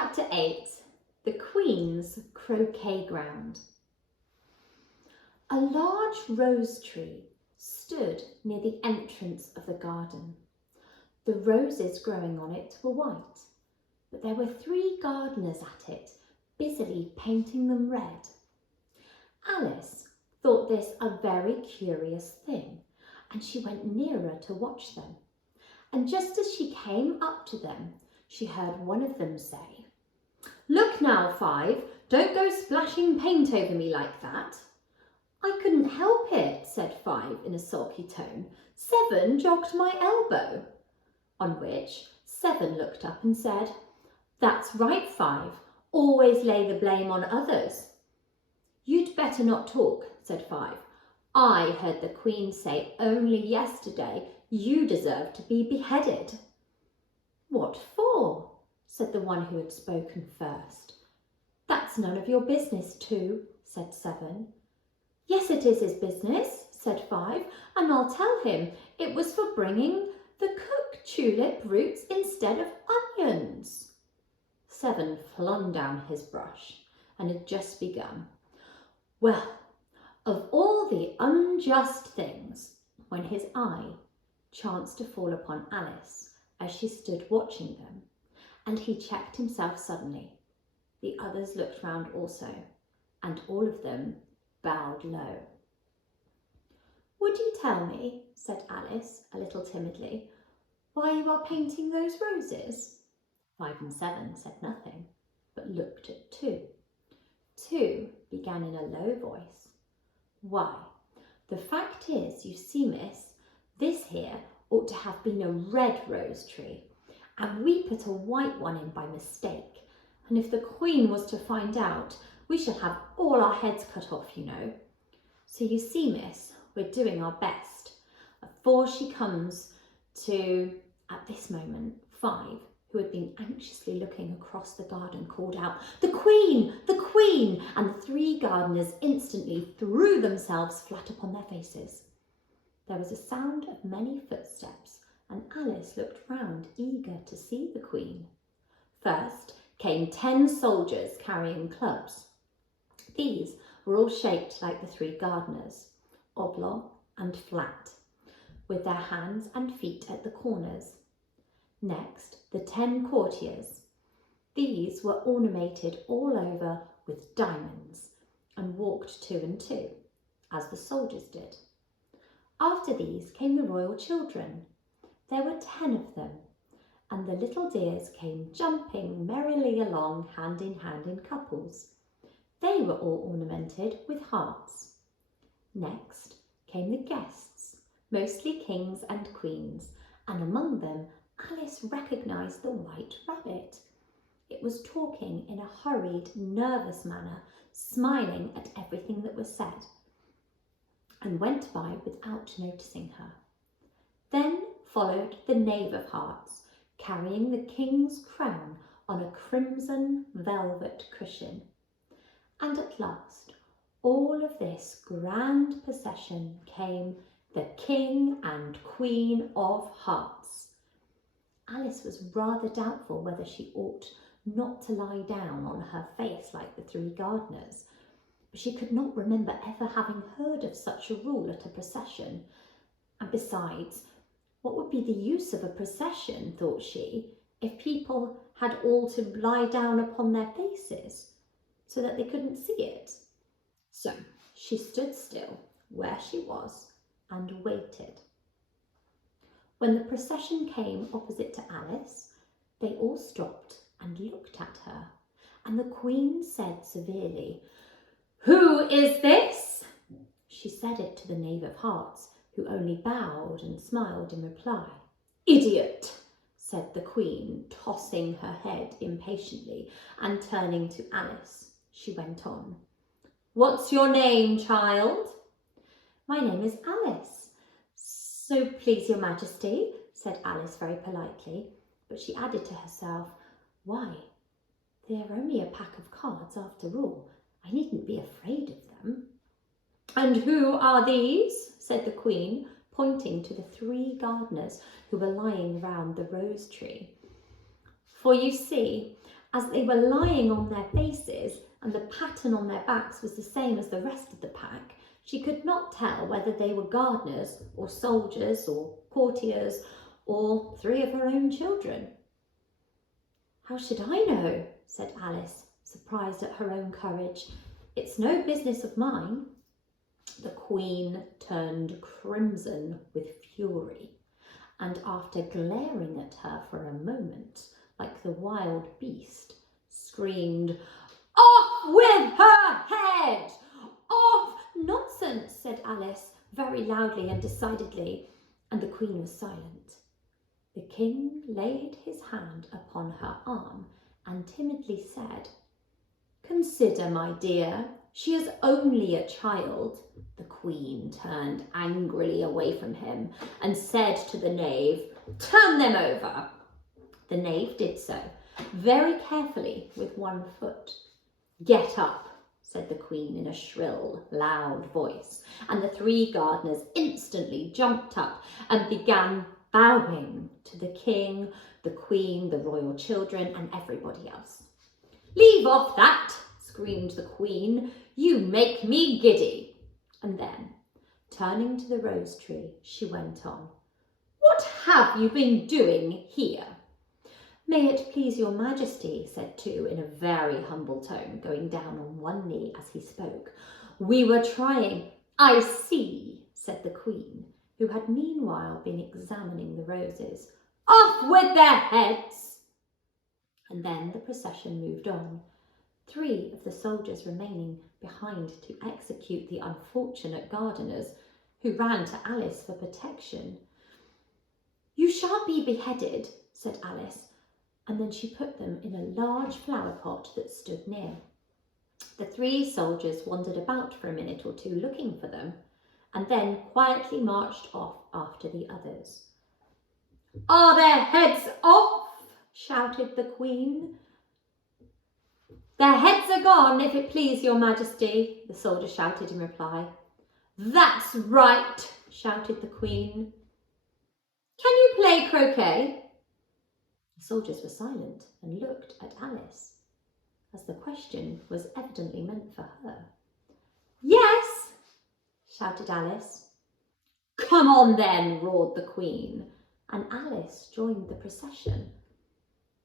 Chapter 8. The Queen's Croquet-Ground. A large rose tree stood near the entrance of the garden. The roses growing on it were white, but there were 3 gardeners at it, busily painting them red. Alice thought this a very curious thing, and she went nearer to watch them. And just as she came up to them, she heard one of them say, "Look now, 5, don't go splashing paint over me like that." "I couldn't help it," said 5 in a sulky tone. 7 jogged my elbow." On which 7 looked up and said, "That's right, 5, always lay the blame on others." "You'd better not talk," said 5. "I heard the Queen say only yesterday you deserve to be beheaded." "What for?" said the one who had spoken first. "That's none of your business, 2, said 7. "Yes, it is his business," said 5, "and I'll tell him it was for bringing the cook tulip roots instead of onions." 7 flung down his brush and had just begun. "Well, of all the unjust things," when his eye chanced to fall upon Alice as she stood watching them, and he checked himself suddenly. The others looked round also, and all of them bowed low. "Would you tell me," said Alice a little timidly, "why you are painting those roses?" 5 and 7 said nothing, but looked at 2. 2 began in a low voice. "Why, the fact is, you see, miss, this here ought to have been a red rose tree, and we put a white one in by mistake, and if the Queen was to find out, we shall have all our heads cut off, you know. So you see, miss, we're doing our best." Before she comes to, at this moment, 5, who had been anxiously looking across the garden, called out, "The Queen! The Queen!" and the 3 gardeners instantly threw themselves flat upon their faces. There was a sound of many footsteps, and Alice looked round, eager to see the Queen. First came 10 soldiers carrying clubs. These were all shaped like the 3 gardeners, oblong and flat, with their hands and feet at the corners. Next, the 10 courtiers. These were ornamented all over with diamonds and walked 2 and 2, as the soldiers did. After these came the royal children. There were 10 of them, and the little dears came jumping merrily along hand in couples. They were all ornamented with hearts. Next came the guests, mostly kings and queens, and among them Alice recognised the white rabbit. It was talking in a hurried, nervous manner, smiling at everything that was said, and went by without noticing her. Then followed the Knave of Hearts, carrying the king's crown on a crimson velvet cushion. And at last, all of this grand procession came the King and Queen of Hearts. Alice was rather doubtful whether she ought not to lie down on her face like the 3 gardeners, but she could not remember ever having heard of such a rule at a procession. And besides, what would be the use of a procession, thought she, if people had all to lie down upon their faces so that they couldn't see it? So she stood still where she was and waited. When the procession came opposite to Alice, they all stopped and looked at her, and the Queen said severely, "Who is this?" She said it to the Knave of Hearts, who only bowed and smiled in reply. "Idiot," said the Queen, tossing her head impatiently, and turning to Alice, she went on, "What's your name, child?" "My name is Alice, so please your Majesty," said Alice very politely, but she added to herself, "Why, they're only a pack of cards after all. I needn't be afraid of them." "And who are these?" said the Queen, pointing to the 3 gardeners who were lying round the rose tree. "For you see, As they were lying on their faces and the pattern on their backs was the same as the rest of the pack, she could not tell whether they were gardeners or soldiers or courtiers or 3 of her own children. "How should I know?" said Alice, surprised at her own courage. "It's no business of mine." The Queen turned crimson with fury, and after glaring at her for a moment, like the wild beast, screamed, "Off with her head! Off!" "Nonsense," said Alice, very loudly and decidedly, and the Queen was silent. The King laid his hand upon her arm and timidly said, "Consider, my dear, she is only a child." The Queen turned angrily away from him and said to the knave, "Turn them over." The knave did so, very carefully with one foot. "Get up," said the Queen in a shrill, loud voice, and the 3 gardeners instantly jumped up and began bowing to the King, the Queen, the royal children, and everybody else. "Leave off that," screamed the Queen. "You make me giddy." And then, turning to the rose tree, she went on, "What have you been doing here?" "May it please your Majesty," said 2 in a very humble tone, going down on one knee as he spoke. "We were trying—" "I see," said the Queen, who had meanwhile been examining the roses. "Off with their heads!" And then the procession moved on, 3 of the soldiers remaining behind to execute the unfortunate gardeners, who ran to Alice for protection. "You shan't be beheaded," said Alice, and then she put them in a large flower pot that stood near. The 3 soldiers wandered about for a minute or 2 looking for them, and then quietly marched off after the others. "Are their heads off?" shouted the Queen. "Their heads are gone, if it please your Majesty," the soldier shouted in reply. "That's right," shouted the Queen. "Can you play croquet?" The soldiers were silent and looked at Alice, as the question was evidently meant for her. "Yes," shouted Alice. "Come on then," roared the Queen, and Alice joined the procession,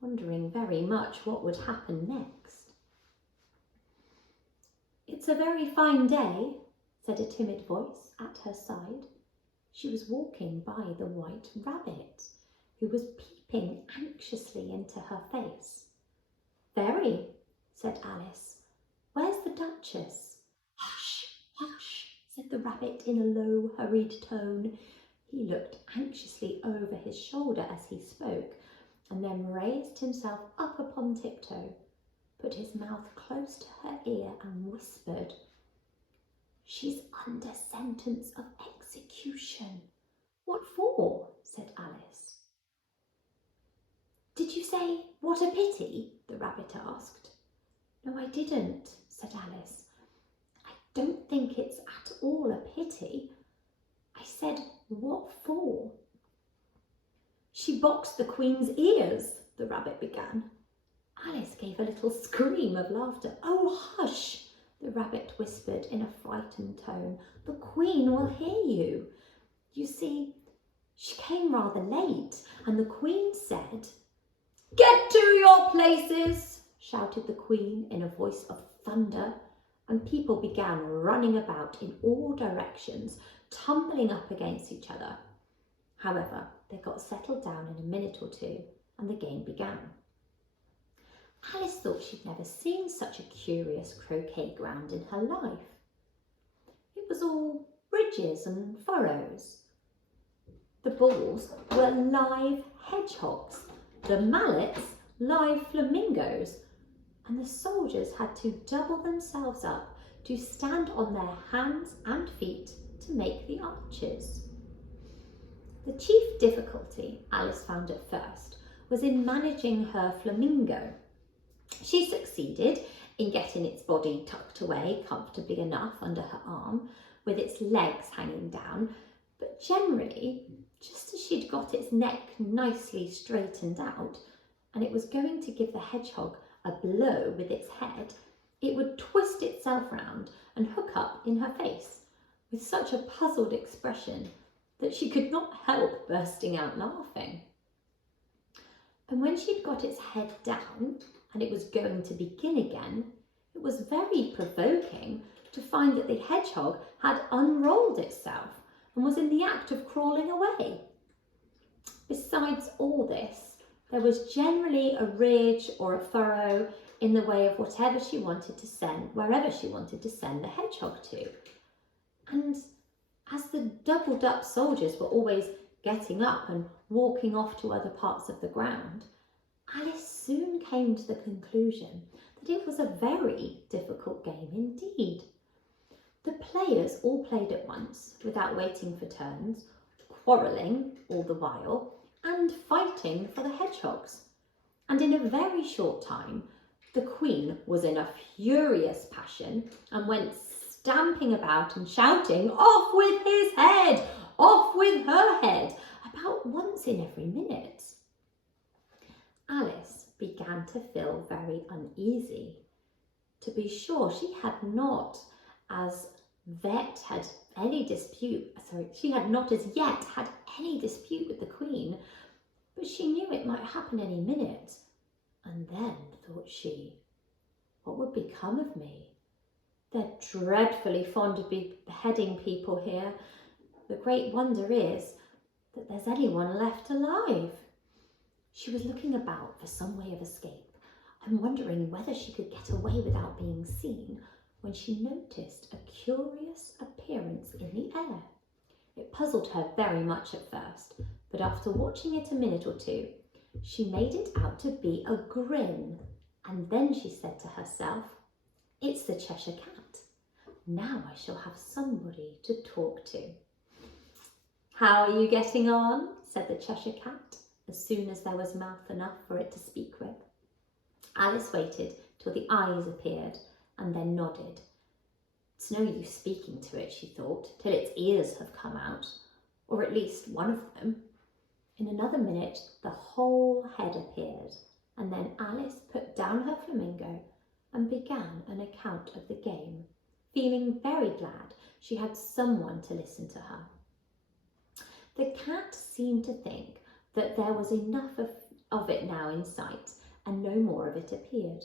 wondering very much what would happen next. "It's a very fine day," said a timid voice at her side. She was walking by the White Rabbit, who was peeping anxiously into her face. "Very," said Alice. "Where's the Duchess?" "Hush, hush," said the Rabbit in a low, hurried tone. He looked anxiously over his shoulder as he spoke, and then raised himself up upon tiptoe, put his mouth close to her ear and whispered, "She's under sentence of execution." "What for?" said Alice. "Did you say, 'what a pity'?" the Rabbit asked. "No, I didn't," said Alice. "I don't think it's at all a pity. I said, 'what for?'" "She boxed the Queen's ears," the Rabbit began. Alice gave a little scream of laughter. "Oh, hush," the Rabbit whispered in a frightened tone. "The Queen will hear you. You see, she came rather late, and the Queen said—" "Get to your places," shouted the Queen in a voice of thunder, and people began running about in all directions, tumbling up against each other. However, they got settled down in a minute or 2, and the game began. Alice thought she'd never seen such a curious croquet ground in her life. It was all ridges and furrows. The balls were live hedgehogs, the mallets live flamingos, and the soldiers had to double themselves up to stand on their hands and feet to make the arches. The chief difficulty Alice found at first was in managing her flamingo. She succeeded in getting its body tucked away comfortably enough under her arm, with its legs hanging down, but generally, just as she'd got its neck nicely straightened out, and it was going to give the hedgehog a blow with its head, it would twist itself round and hook up in her face with such a puzzled expression that she could not help bursting out laughing. And when she'd got its head down and it was going to begin again, it was very provoking to find that the hedgehog had unrolled itself and was in the act of crawling away. Besides all this, there was generally a ridge or a furrow in the way of wherever she wanted to send the hedgehog to. And as the doubled up soldiers were always getting up and walking off to other parts of the ground, Alice soon came to the conclusion that it was a very difficult game indeed. The players all played at once, without waiting for turns, quarrelling all the while, and fighting for the hedgehogs. And in a very short time, the Queen was in a furious passion and went stamping about and shouting, "Off with his head! Off with her head!" about once in every minute. Alice began to feel very uneasy. To be sure, she had not as yet had any dispute with the Queen, but she knew it might happen any minute. And then, thought she, what would become of me? They're dreadfully fond of beheading people here. The great wonder is that there's anyone left alive. She was looking about for some way of escape and wondering whether she could get away without being seen, when she noticed a curious appearance in the air. It puzzled her very much at first, but after watching it a minute or two, she made it out to be a grin, and then she said to herself, "It's the Cheshire Cat. Now I shall have somebody to talk to." "How are you getting on?" said the Cheshire Cat, as soon as there was mouth enough for it to speak with. Alice waited till the eyes appeared and then nodded. It's no use speaking to it, she thought, till its ears have come out, or at least one of them. In another minute, the whole head appeared, and then Alice put down her flamingo and began an account of the game, feeling very glad she had someone to listen to her. The cat seemed to think that there was enough of it now in sight, and no more of it appeared.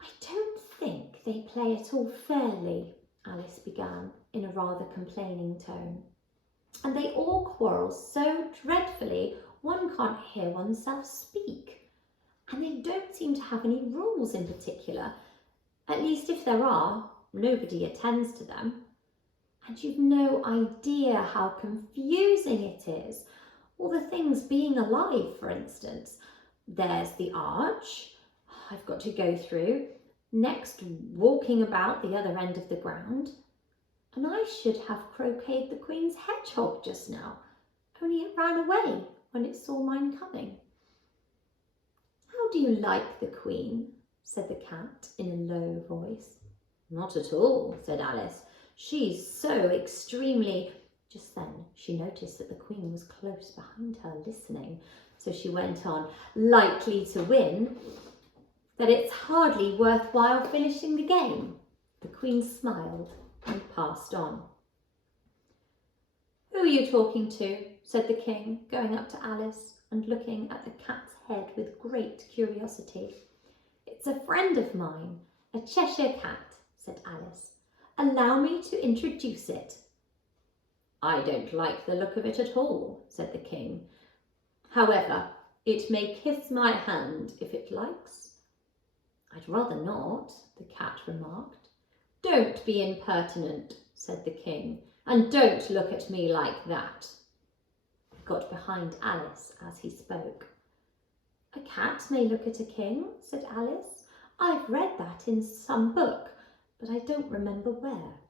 "I don't think they play at all fairly," Alice began in a rather complaining tone. "And they all quarrel so dreadfully one can't hear oneself speak. And they don't seem to have any rules in particular. At least if there are, nobody attends to them. And you've no idea how confusing it is. All the things being alive, for instance. There's the arch I've got to go through, next walking about the other end of the ground. And I should have croqueted the Queen's hedgehog just now, only it ran away when it saw mine coming." "How do you like the Queen?" said the cat in a low voice. "Not at all," said Alice. "She's so extremely—" Just then she noticed that the Queen was close behind her listening, so she went on, "likely to win, that it's hardly worthwhile finishing the game." The Queen smiled and passed on. "Who are you talking to?" said the King, going up to Alice and looking at the cat's head with great curiosity. "It's a friend of mine, a Cheshire Cat," said Alice. "Allow me to introduce it." "I don't like the look of it at all," said the King. "However, it may kiss my hand if it likes." "I'd rather not," the cat remarked. "Don't be impertinent," said the King, "and don't look at me like that." He got behind Alice as he spoke. "A cat may look at a king," said Alice. "I've read that in some book, but I don't remember where."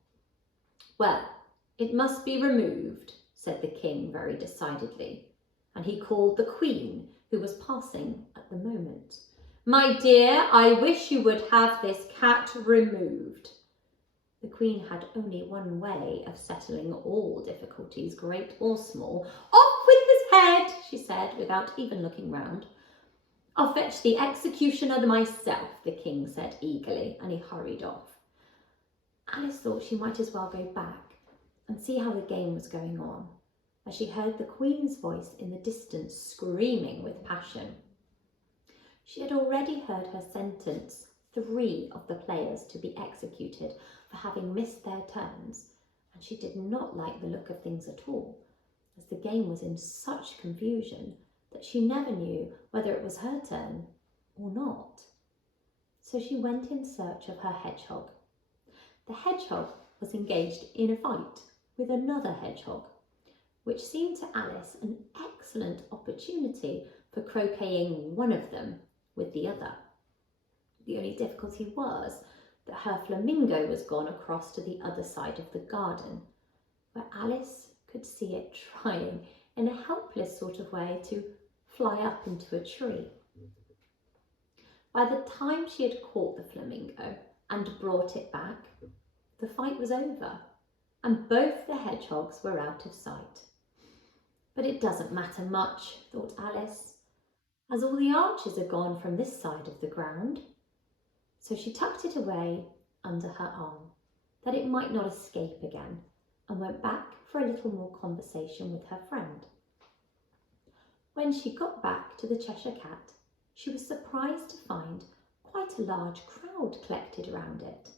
"Well, it must be removed," said the King very decidedly, and he called the Queen, who was passing at the moment. "My dear, I wish you would have this cat removed." The Queen had only one way of settling all difficulties, great or small. "Off with his head," she said, without even looking round. I'll fetch the executioner myself, the king said eagerly, and he hurried off. Alice thought she might as well go back and see how the game was going on, as she heard the Queen's voice in the distance screaming with passion. She had already heard her sentence 3 of the players to be executed for having missed their turns, and she did not like the look of things at all, as the game was in such confusion that she never knew whether it was her turn or not. So she went in search of her hedgehog. The hedgehog was engaged in a fight with another hedgehog, which seemed to Alice an excellent opportunity for croqueting one of them with the other. The only difficulty was that her flamingo was gone across to the other side of the garden, where Alice could see it trying in a helpless sort of way to fly up into a tree. By the time she had caught the flamingo and brought it back, the fight was over and both the hedgehogs were out of sight. But it doesn't matter much, thought Alice, as all the archers are gone from this side of the ground. So she tucked it away under her arm, that it might not escape again, and went back for a little more conversation with her friend. When she got back to the Cheshire Cat, she was surprised to find quite a large crowd collected around it.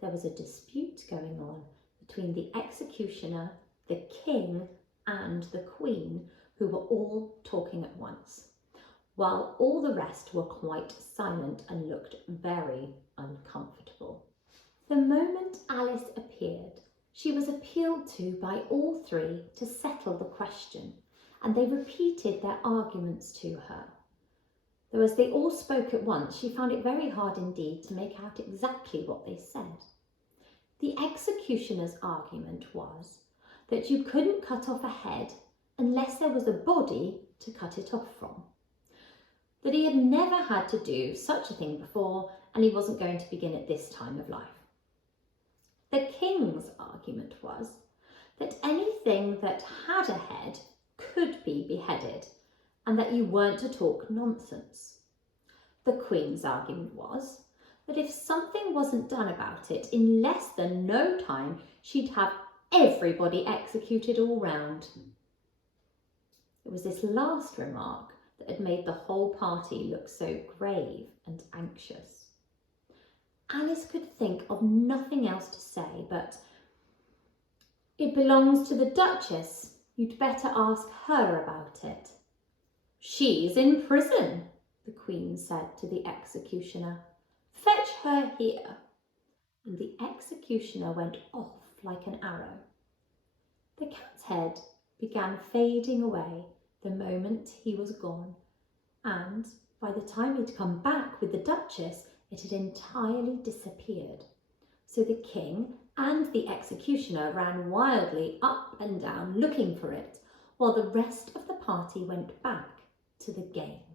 There was a dispute going on between the executioner, the king, and the Queen, who were all talking at once, while all the rest were quite silent and looked very uncomfortable. The moment Alice appeared, she was appealed to by all 3 to settle the question, and they repeated their arguments to her. Though as they all spoke at once, she found it very hard indeed to make out exactly what they said. The executioner's argument was that you couldn't cut off a head unless there was a body to cut it off from, that he had never had to do such a thing before, and he wasn't going to begin at this time of life. The king's argument was that anything that had a head could be beheaded, and that you weren't to talk nonsense. The Queen's argument was that if something wasn't done about it in less than no time, she'd have everybody executed all round. It was this last remark that had made the whole party look so grave and anxious. Alice could think of nothing else to say but, "It belongs to the Duchess. You'd better ask her about it." "She's in prison," the Queen said to the executioner. "Fetch her here." And the executioner went off like an arrow. The cat's head began fading away the moment he was gone, and by the time he'd come back with the Duchess, it had entirely disappeared. So the king and the executioner ran wildly up and down looking for it, while the rest of the party went back to the game.